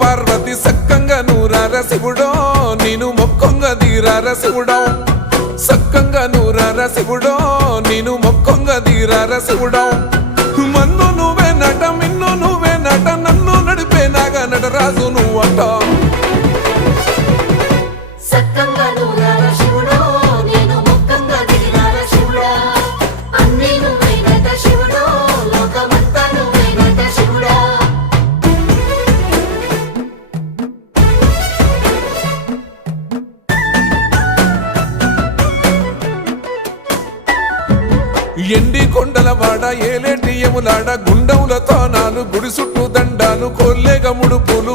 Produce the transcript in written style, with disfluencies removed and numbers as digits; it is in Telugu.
పార్వతి సక్కంగా నూరార శివుడో నేను మొక్కంగా తీరార శివుడో సక్కంగా నూరార శివుడో నేను మొక్కంగా తీరార శివుడో మన్ను నువ్వే నట మిన్ను నువ్వే నట నన్ను నడిపే నాగా నటరాజు నువ్వట ఎండి కొండల వాడ ఏలేటి యములాడ గుండములతో నాలు గుడి చుట్టూ దండాలు కొల్లేగ ముడుపులు